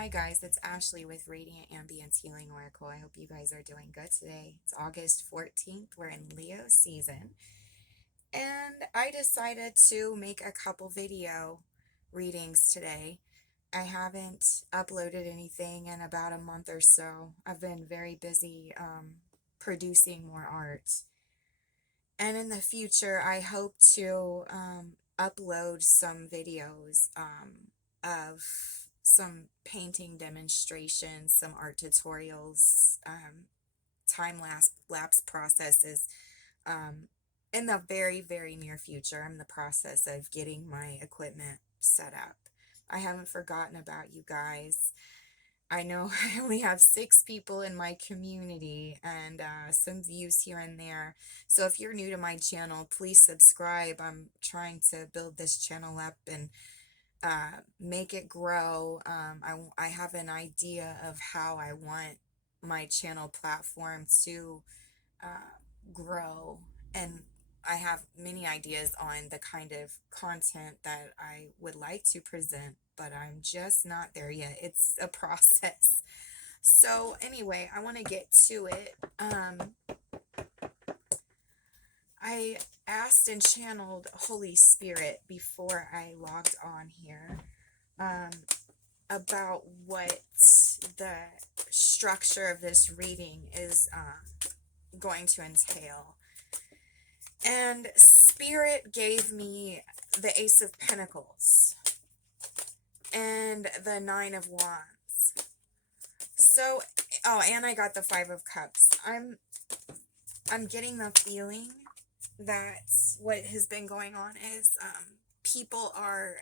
Hi guys, it's Ashley with Radiant Ambience Healing Oracle. I hope you guys are doing good today. It's August 14th. We're in Leo season. And I decided to make a couple video readings today. I haven't uploaded anything in about a month or so. I've been very busy producing more art. And in the future, I hope to upload some videos of some painting demonstrations, some art tutorials, time lapse processes in the very, very near future. I'm in the process of getting my equipment set up. I haven't forgotten about you guys. I know I only have 6 people in my community and some views here and there. So if you're new to my channel, please subscribe. I'm trying to build this channel up and make it grow. I have an idea of how I want my channel platform to grow, and I have many ideas on the kind of content that I would like to present, but I'm just not there yet. It's a process. So anyway, I want to get to it. I asked and channeled Holy Spirit before I logged on here about what the structure of this reading is going to entail. And Spirit gave me the Ace of Pentacles and the Nine of Wands. So, oh, and I got the Five of Cups. I'm getting the feeling that what has been going on is people are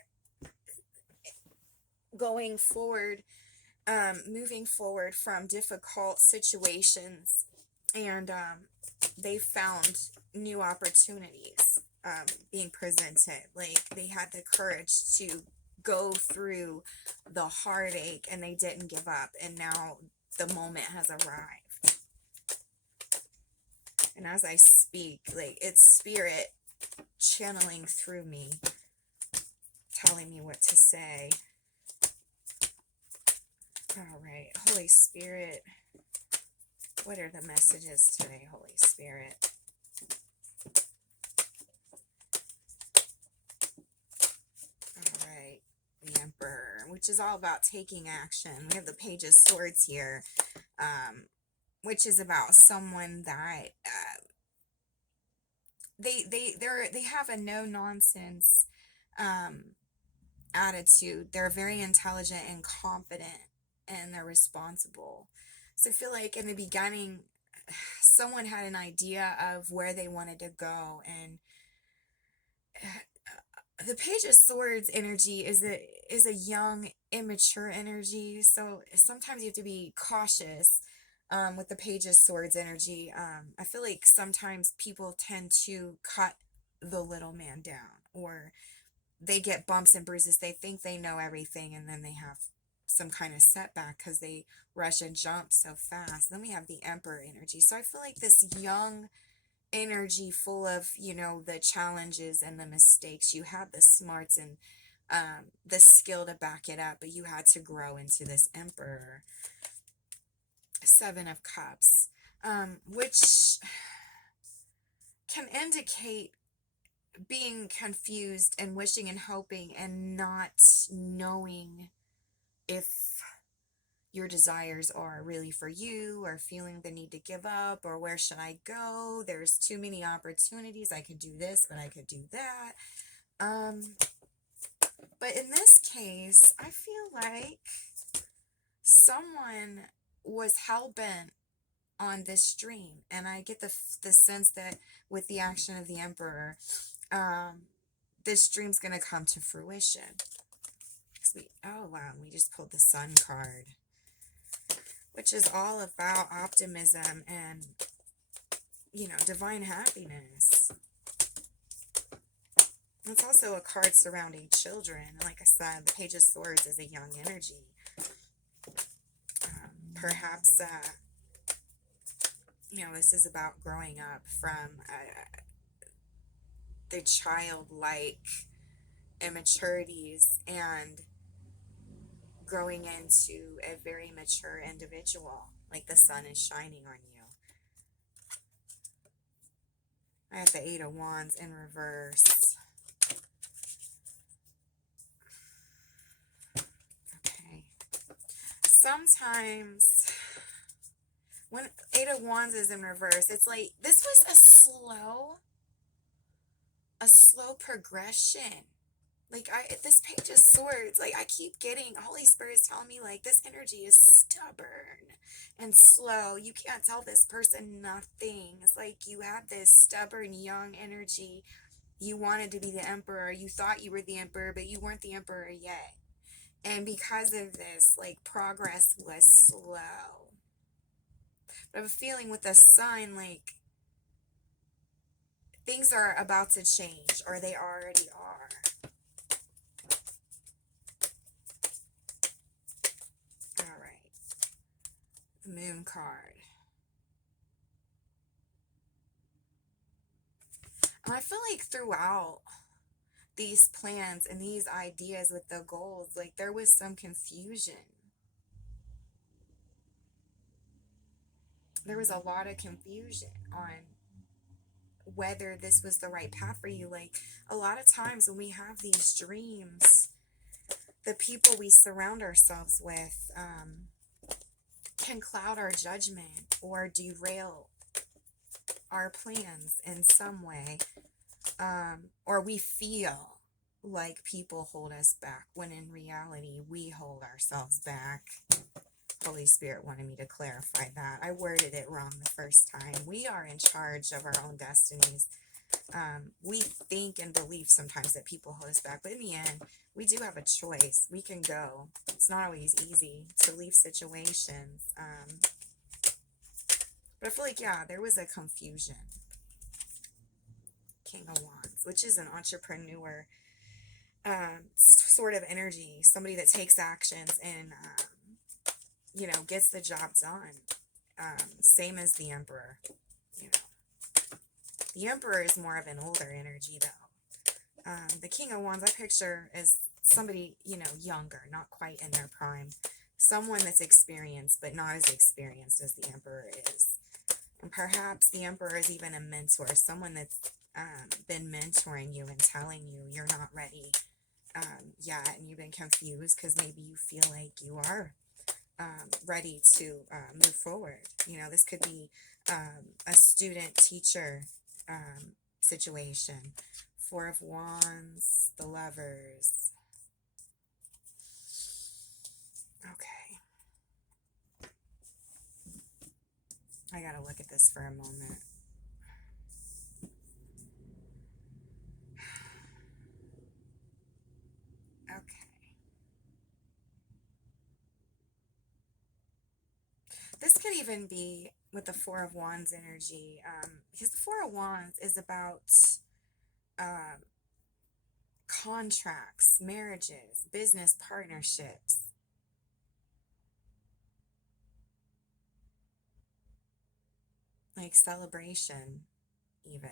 going forward, moving forward from difficult situations, and they found new opportunities being presented. Like they had the courage to go through the heartache and they didn't give up, and now the moment has arrived. And as I speak, like it's Spirit channeling through me, telling me what to say. All right, Holy Spirit, what are the messages today, Holy Spirit? All right, the Emperor, which is all about taking action. We have the Page of Swords here, which is about someone that they have a no nonsense attitude. They're very intelligent and confident, and they're responsible. So I feel like in the beginning, someone had an idea of where they wanted to go, and the Page of Swords energy is a young, immature energy. So sometimes you have to be cautious with the Page of Swords energy. I feel like sometimes people tend to cut the little man down, or they get bumps and bruises. They think they know everything, and then they have some kind of setback because they rush and jump so fast. Then we have the Emperor energy. So I feel like this young energy full of, you know, the challenges and the mistakes. You had the smarts and the skill to back it up, but you had to grow into this Emperor. Seven of Cups, which can indicate being confused and wishing and hoping and not knowing if your desires are really for you, or feeling the need to give up, or where should I go? There's too many opportunities. I could do this, but I could do that. But in this case, I feel like someone was hell-bent on this dream, and I get the sense that with the action of the Emperor, this dream's going to come to fruition. Oh wow, we just pulled the Sun card, which is all about optimism and, you know, divine happiness. It's also a card surrounding children. Like I said, the Page of Swords is a young energy. Perhaps, you know, this is about growing up from the childlike immaturities and growing into a very mature individual, like the sun is shining on you. I have the Eight of Wands in reverse. Okay. Sometimes when Eight of Wands is in reverse, it's like this was a slow progression. Like this Page of Swords, like I keep getting, Holy Spirit is telling me like this energy is stubborn and slow. You can't tell this person nothing. It's like you have this stubborn young energy. You wanted to be the emperor. You thought you were the emperor, but you weren't the emperor yet. And because of this, like progress was slow. But I have a feeling with the sun, like things are about to change, or they already are. All right. The Moon card. And I feel like throughout these plans and these ideas with the goals, like there was some confusion. There was a lot of confusion on whether this was the right path for you. Like a lot of times when we have these dreams, the people we surround ourselves with can cloud our judgment or derail our plans in some way. Or we feel like people hold us back when in reality we hold ourselves back. Holy Spirit wanted me to clarify that. I worded it wrong the first time. We are in charge of our own destinies. We think and believe sometimes that people hold us back, but in the end, we do have a choice. We can go. It's not always easy to leave situations. But I feel like, yeah, there was a confusion. King of Wands, which is an entrepreneur sort of energy. Somebody that takes actions and you know, gets the job done. Same as the Emperor, you know. The Emperor is more of an older energy, though. The King of Wands I picture as somebody, you know, younger, not quite in their prime. Someone that's experienced, but not as experienced as the Emperor is. And perhaps the Emperor is even a mentor, someone that's been mentoring you and telling you you're not ready yet, and you've been confused because maybe you feel like you are ready to move forward. You know, this could be a student-teacher situation. Four of Wands, the Lovers. Okay. I gotta look at this for a moment. Okay. This could even be with the Four of Wands energy, because the Four of Wands is about contracts, marriages, business partnerships. Like celebration, even.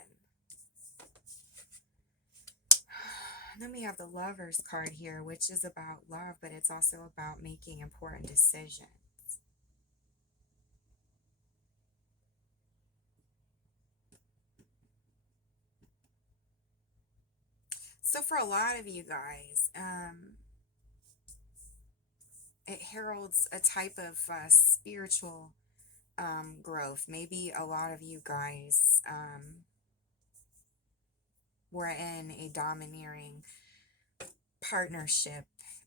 And then we have the Lovers card here, which is about love, but it's also about making important decisions. So for a lot of you guys, it heralds a type of spiritual growth. Maybe a lot of you guys were in a domineering partnership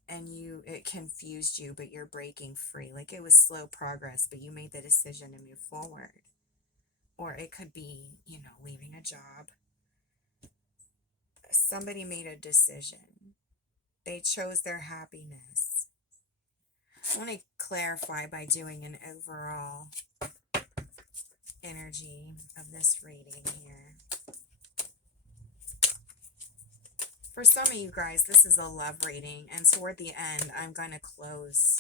and it confused you, but you're breaking free. Like it was slow progress, but you made the decision to move forward. Or it could be, you know, leaving a job. Somebody made a decision. They chose their happiness. I want to clarify by doing an overall energy of this reading here. For some of you guys, this is a love reading, and toward the end, I'm going to close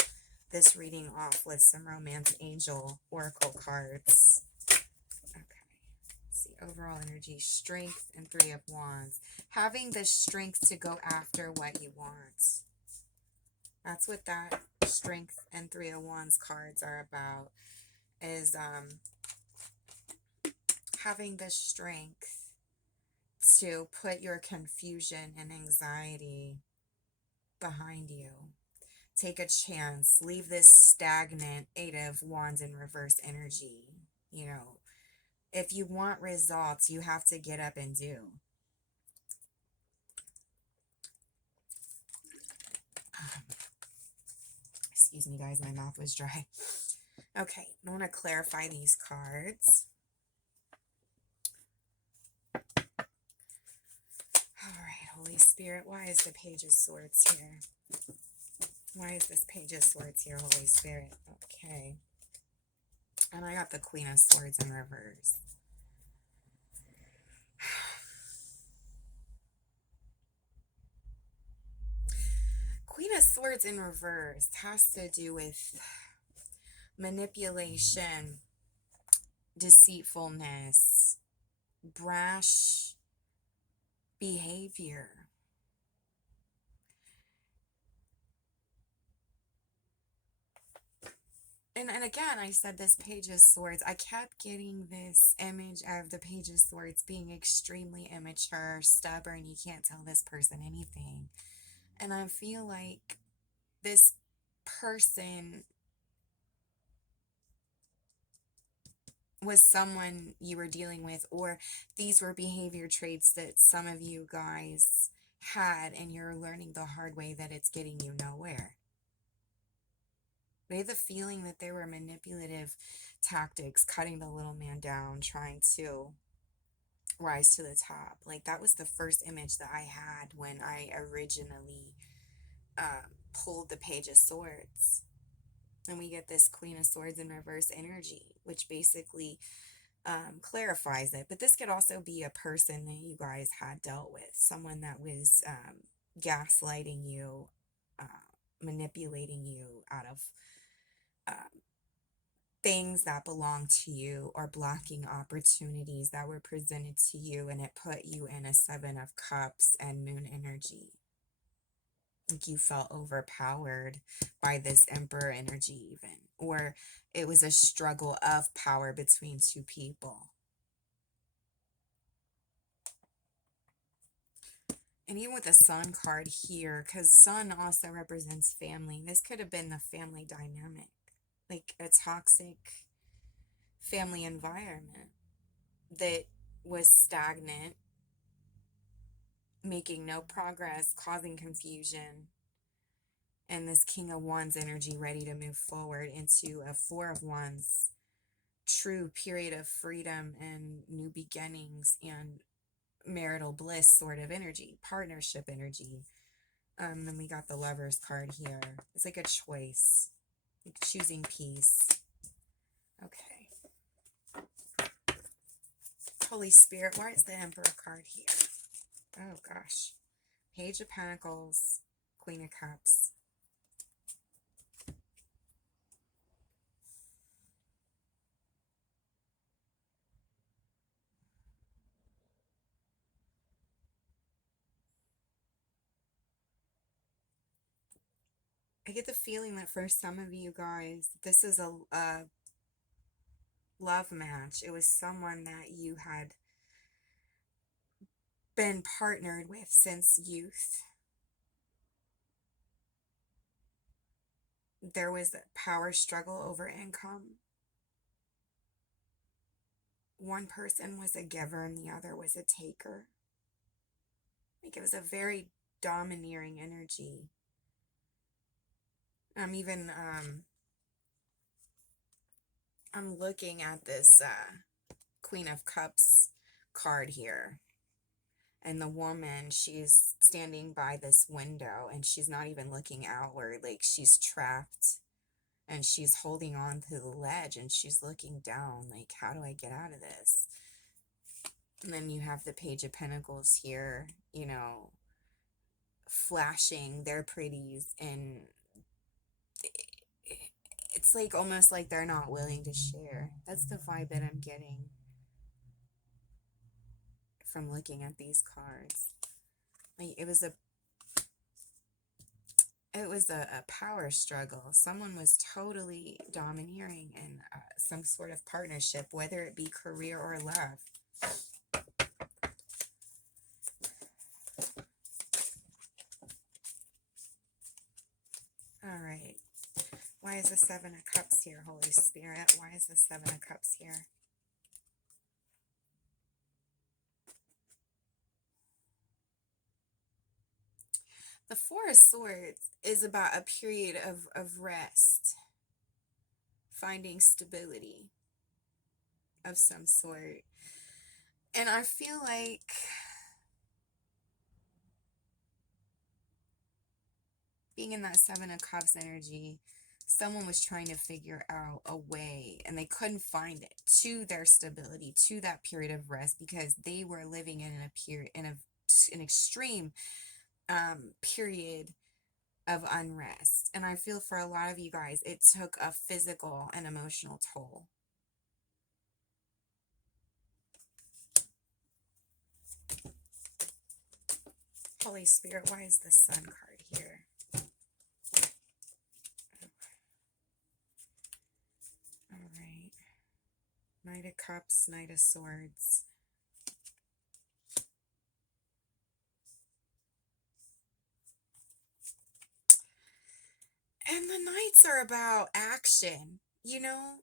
this reading off with some Romance Angel Oracle cards. Okay. Let's see, overall energy, strength, and Three of Wands. Having the strength to go after what you want. That's what that Strength and Three of Wands cards are about, is having the strength to put your confusion and anxiety behind you. Take a chance. Leave this stagnant Eight of Wands in reverse energy. You know, if you want results, you have to get up and do. Excuse me, guys, my mouth was dry. Okay, I want to clarify these cards. All right, Holy Spirit, why is the Page of Swords here? Why is this Page of Swords here, Holy Spirit? Okay. And I got the Queen of Swords in reverse. Queen of Swords in reverse has to do with manipulation, deceitfulness, brash behavior. And again, I said this Page of Swords. I kept getting this image of the Page of Swords being extremely immature, stubborn. You can't tell this person anything. And I feel like this person was someone you were dealing with, or these were behavior traits that some of you guys had, and you're learning the hard way that it's getting you nowhere. I have the feeling that there were manipulative tactics, cutting the little man down, trying to rise to the top. Like, that was the first image that I had when I originally pulled the Page of Swords. And we get this Queen of Swords in reverse energy, which basically clarifies it. But this could also be a person that you guys had dealt with, someone that was gaslighting you, manipulating you out of things that belong to you, or blocking opportunities that were presented to you, and it put you in a Seven of Cups and Moon energy. Like you felt overpowered by this Emperor energy even, or it was a struggle of power between two people. And even with the Sun card here, because Sun also represents family, this could have been the family dynamic, like a toxic family environment that was stagnant, making no progress, causing confusion. And this King of Wands energy ready to move forward into a Four of Wands, true period of freedom and new beginnings and marital bliss sort of energy, partnership energy. Then we got the Lovers card here. It's like a choice, like choosing peace. Okay. Holy Spirit, why is the Emperor card here? Oh gosh. Page of Pentacles, Queen of Cups. I get the feeling that for some of you guys, this is a love match. It was someone that you had been partnered with since youth. There was a power struggle over income. One person was a giver and the other was a taker. Like, it was a very domineering energy. I'm looking at this Queen of Cups card here. And the woman, she's standing by this window and she's not even looking outward. Like, she's trapped and she's holding on to the ledge and she's looking down. Like, how do I get out of this? And then you have the Page of Pentacles here, you know, flashing their pretties, and it's like almost like they're not willing to share. That's the vibe that I'm getting from looking at these cards. Like, it was a it was a power struggle. Someone was totally domineering in some sort of partnership, whether it be career or love. All right. Why is the Seven of Cups here, Holy Spirit? Why is the Seven of Cups here? The Four of Swords is about a period of rest, finding stability of some sort. And I feel like being in that Seven of Cups energy, someone was trying to figure out a way and they couldn't find it to their stability, to that period of rest, because they were living in a period, in an extreme period of unrest. And I feel for a lot of you guys, it took a physical and emotional toll. Holy Spirit, why is the Sun card here? All right. Knight of Cups, Knight of Swords. And the Knights are about action, you know?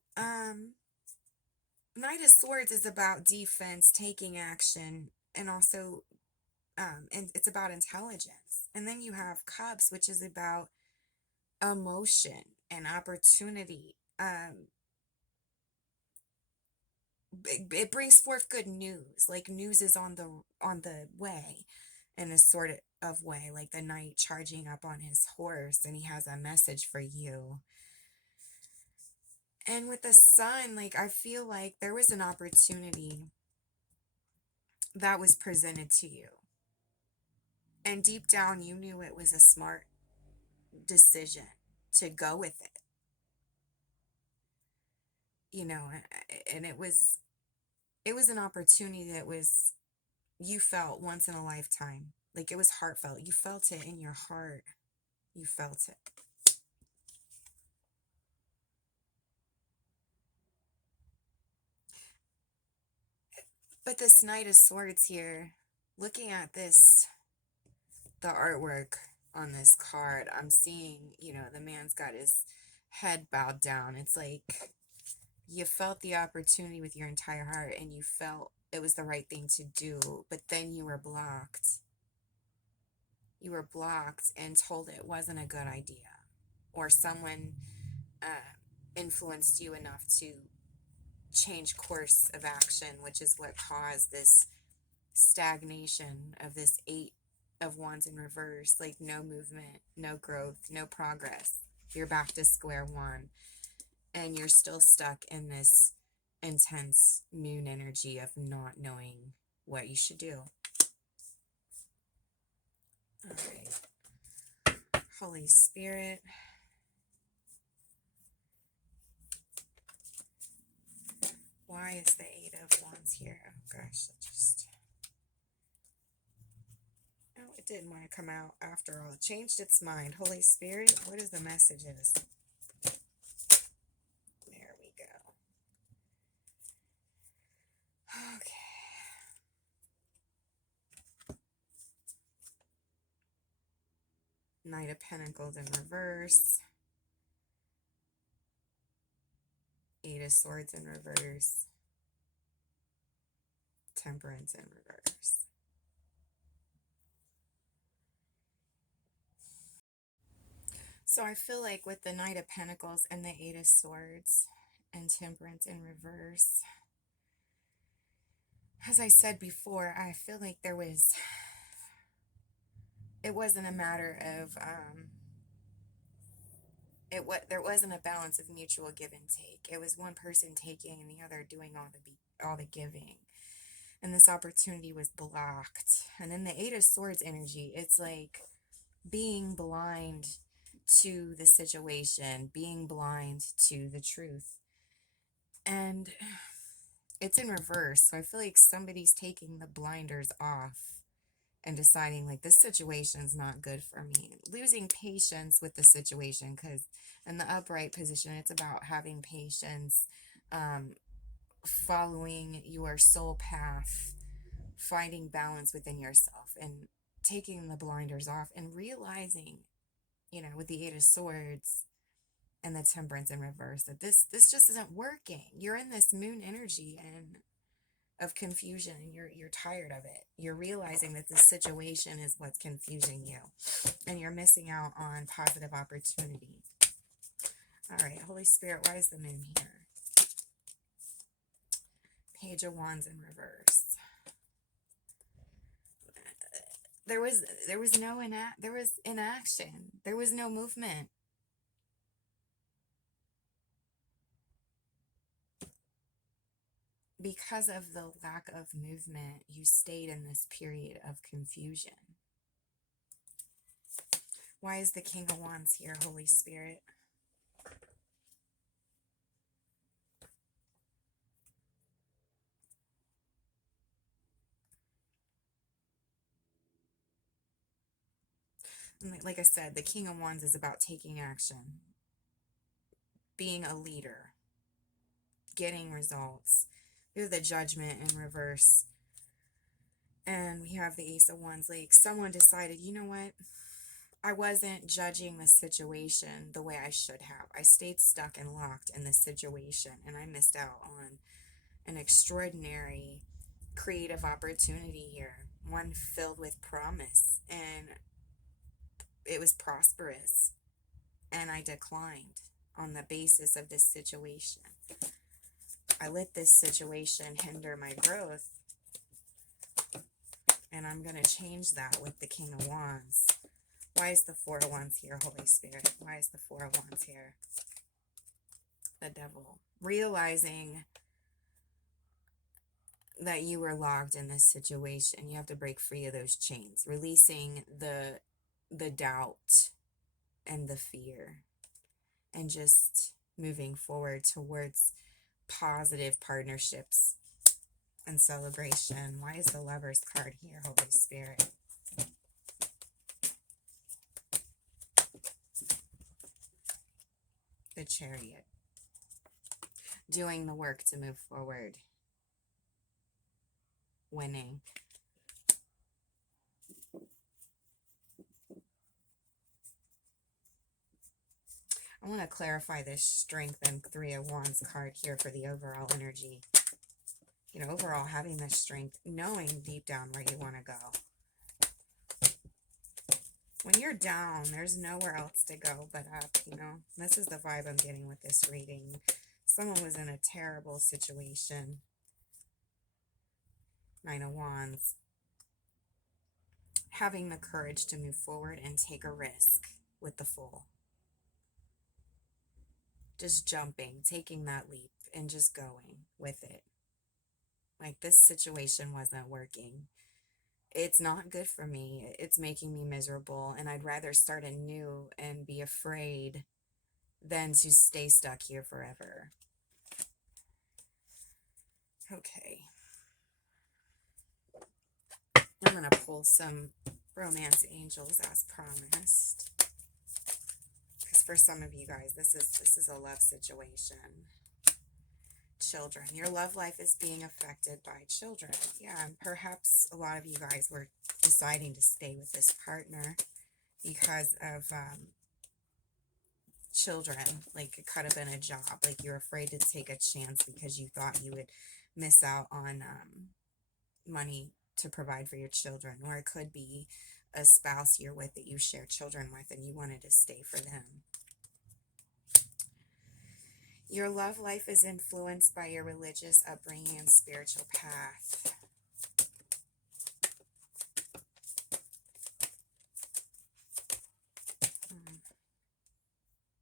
Knight of Swords is about defense, taking action, and also and it's about intelligence. And then you have Cups, which is about emotion and opportunity. It brings forth good news. Like news is on the way, in a sort of way, like the knight charging up on his horse, and he has a message for you. And with the Sun, like I feel like there was an opportunity that was presented to you, and deep down you knew it was a smart decision to go with it, you know. And it was an opportunity that was, you felt once in a lifetime. Like it was heartfelt. You felt it in your heart. You felt it. But this Knight of Swords here, looking at this, the artwork on this card, I'm seeing, you know, the man's got his head bowed down. It's like you felt the opportunity with your entire heart and you felt it was the right thing to do, but then you were blocked. You were blocked and told it wasn't a good idea, or someone influenced you enough to change course of action, which is what caused this stagnation of this Eight of Wands in reverse. Like no movement, no growth, no progress. You're back to square one, and you're still stuck in this intense moon energy of not knowing what you should do. All right. Holy Spirit. Why is the Eight of Wands here? Oh gosh, oh, it didn't want to come out after all. It changed its mind. Holy Spirit, what is the messages? There we go. Okay. Knight of Pentacles in reverse. Eight of Swords in reverse. Temperance in reverse. So I feel like with the Knight of Pentacles and the Eight of Swords and Temperance in reverse, as I said before, I feel like it wasn't a matter of, there wasn't a balance of mutual give and take. It was one person taking and the other doing all the giving. And this opportunity was blocked. And then the Eight of Swords energy, it's like being blind to the situation, being blind to the truth. And it's in reverse. So I feel like somebody's taking the blinders off and deciding like this situation's not good for me. Losing patience with the situation, because in the upright position, it's about having patience, um, following your soul path, finding balance within yourself, and taking the blinders off and realizing, with the Eight of Swords and the Temperance in reverse, that this just isn't working. You're in this moon energy and of confusion, and you're tired of it. You're realizing that this situation is what's confusing you, and you're missing out on positive opportunity. All right, Holy Spirit, why is the moon here? Page of Wands in reverse. There was inaction. There was no movement. Because of the lack of movement, you stayed in this period of confusion. Why is the King of Wands here, Holy Spirit? Like I said, the King of Wands is about taking action, being a leader, getting results. We have the Judgment in reverse, and we have the Ace of Wands. Like, someone decided, you know what? I wasn't judging the situation the way I should have. I stayed stuck and locked in this situation, and I missed out on an extraordinary creative opportunity here, one filled with promise, and it was prosperous, and I declined on the basis of this situation. I let this situation hinder my growth, and I'm going to change that with the King of Wands. Why is the Four of Wands here, Holy Spirit? Why is the Four of Wands here? The Devil. Realizing that you were locked in this situation, you have to break free of those chains, releasing the doubt and the fear, and just moving forward towards positive partnerships and celebration. Why is the Lover's card here, Holy Spirit? The Chariot. Doing the work to move forward. Winning. I want to clarify this Strength and Three of Wands card here for the overall energy. Overall having this strength, knowing deep down where you want to go. When you're down, there's nowhere else to go but up, This is the vibe I'm getting with this reading. Someone was in a terrible situation. Nine of Wands. Having the courage to move forward and take a risk with the Fool. Just jumping, taking that leap, and just going with it. Like, this situation wasn't working. It's not good for me. It's making me miserable, and I'd rather start anew and be afraid than to stay stuck here forever. Okay. I'm going to pull some romance angels as promised. Because for some of you guys, this is a love situation. Children. Your love life is being affected by children. Yeah, and perhaps a lot of you guys were deciding to stay with this partner because of children. Like, it could have been a job. Like, you're afraid to take a chance because you thought you would miss out on money to provide for your children. Or it could be a spouse you're with that you share children with and you wanted to stay for them. Your love life is influenced by your religious upbringing and spiritual path.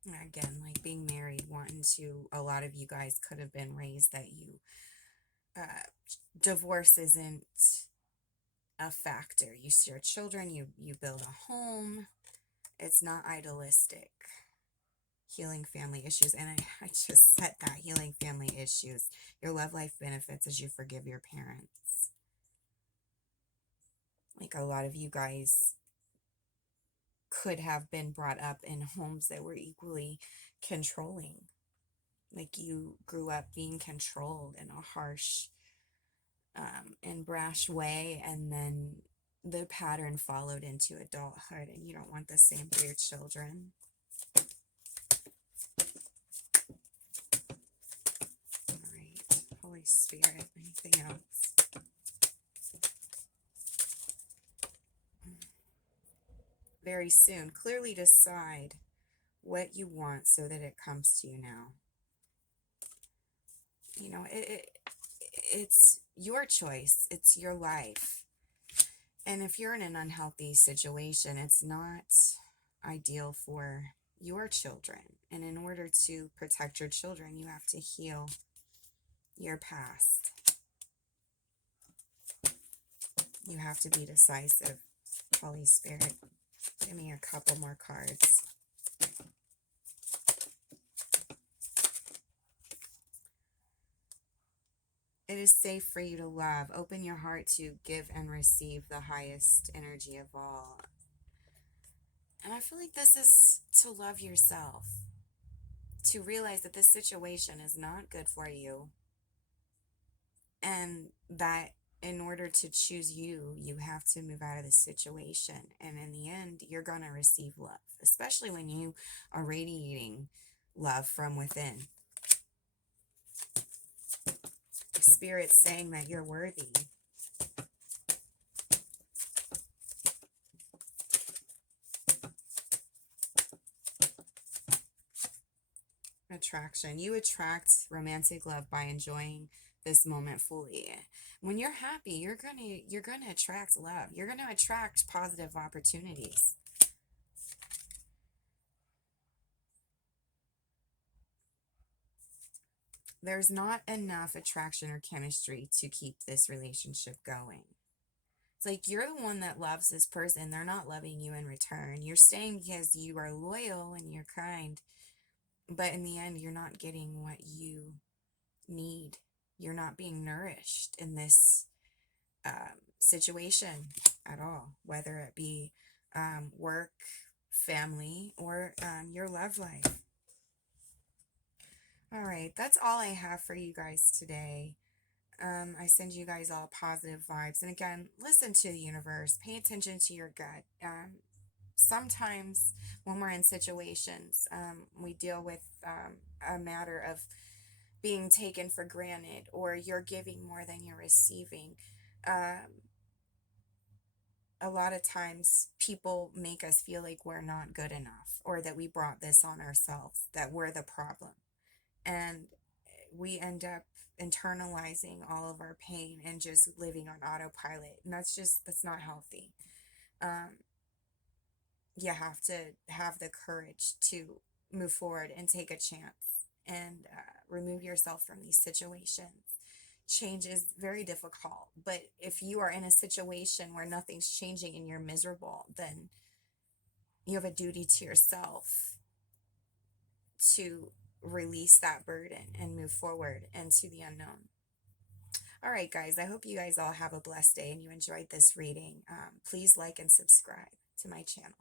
Again, like being married, a lot of you guys could have been raised that divorce isn't a factor. You share children, you build a home. It's not idealistic. Healing family issues, and I just said that, healing family issues. Your love life benefits as you forgive your parents. Like a lot of you guys could have been brought up in homes that were equally controlling. Like you grew up being controlled in a harsh and brash way, and then the pattern followed into adulthood, and you don't want the same for your children. All right, Holy Spirit, anything else? Very soon, clearly decide what you want so that it comes to you now. You know, it's your choice. It's your life. And if you're in an unhealthy situation, it's not ideal for your children. And in order to protect your children, you have to heal your past. You have to be decisive. Holy Spirit, give me a couple more cards. It is safe for you to love. Open your heart to give and receive the highest energy of all. And I feel like this is to love yourself. To realize that this situation is not good for you. And that in order to choose you, you have to move out of the situation. And in the end, you're going to receive love. Especially when you are radiating love from within. Spirit's saying that you're worthy. Attraction. You attract romantic love by enjoying this moment fully. When you're happy, you're gonna attract love. You're gonna attract positive opportunities. There's not enough attraction or chemistry to keep this relationship going. It's like you're the one that loves this person. They're not loving you in return. You're staying because you are loyal and you're kind. But in the end, you're not getting what you need. You're not being nourished in this situation at all, whether it be work, family, or your love life. All right, that's all I have for you guys today. I send you guys all positive vibes. And again, listen to the universe. Pay attention to your gut. Sometimes when we're in situations, we deal with a matter of being taken for granted, or you're giving more than you're receiving. A lot of times people make us feel like we're not good enough, or that we brought this on ourselves, that we're the problem. And we end up internalizing all of our pain and just living on autopilot. And that's not healthy. You have to have the courage to move forward and take a chance and remove yourself from these situations. Change is very difficult, but if you are in a situation where nothing's changing and you're miserable, then you have a duty to yourself to release that burden and move forward into the unknown. All right, guys, I hope you guys all have a blessed day and you enjoyed this reading. Please like and subscribe to my channel.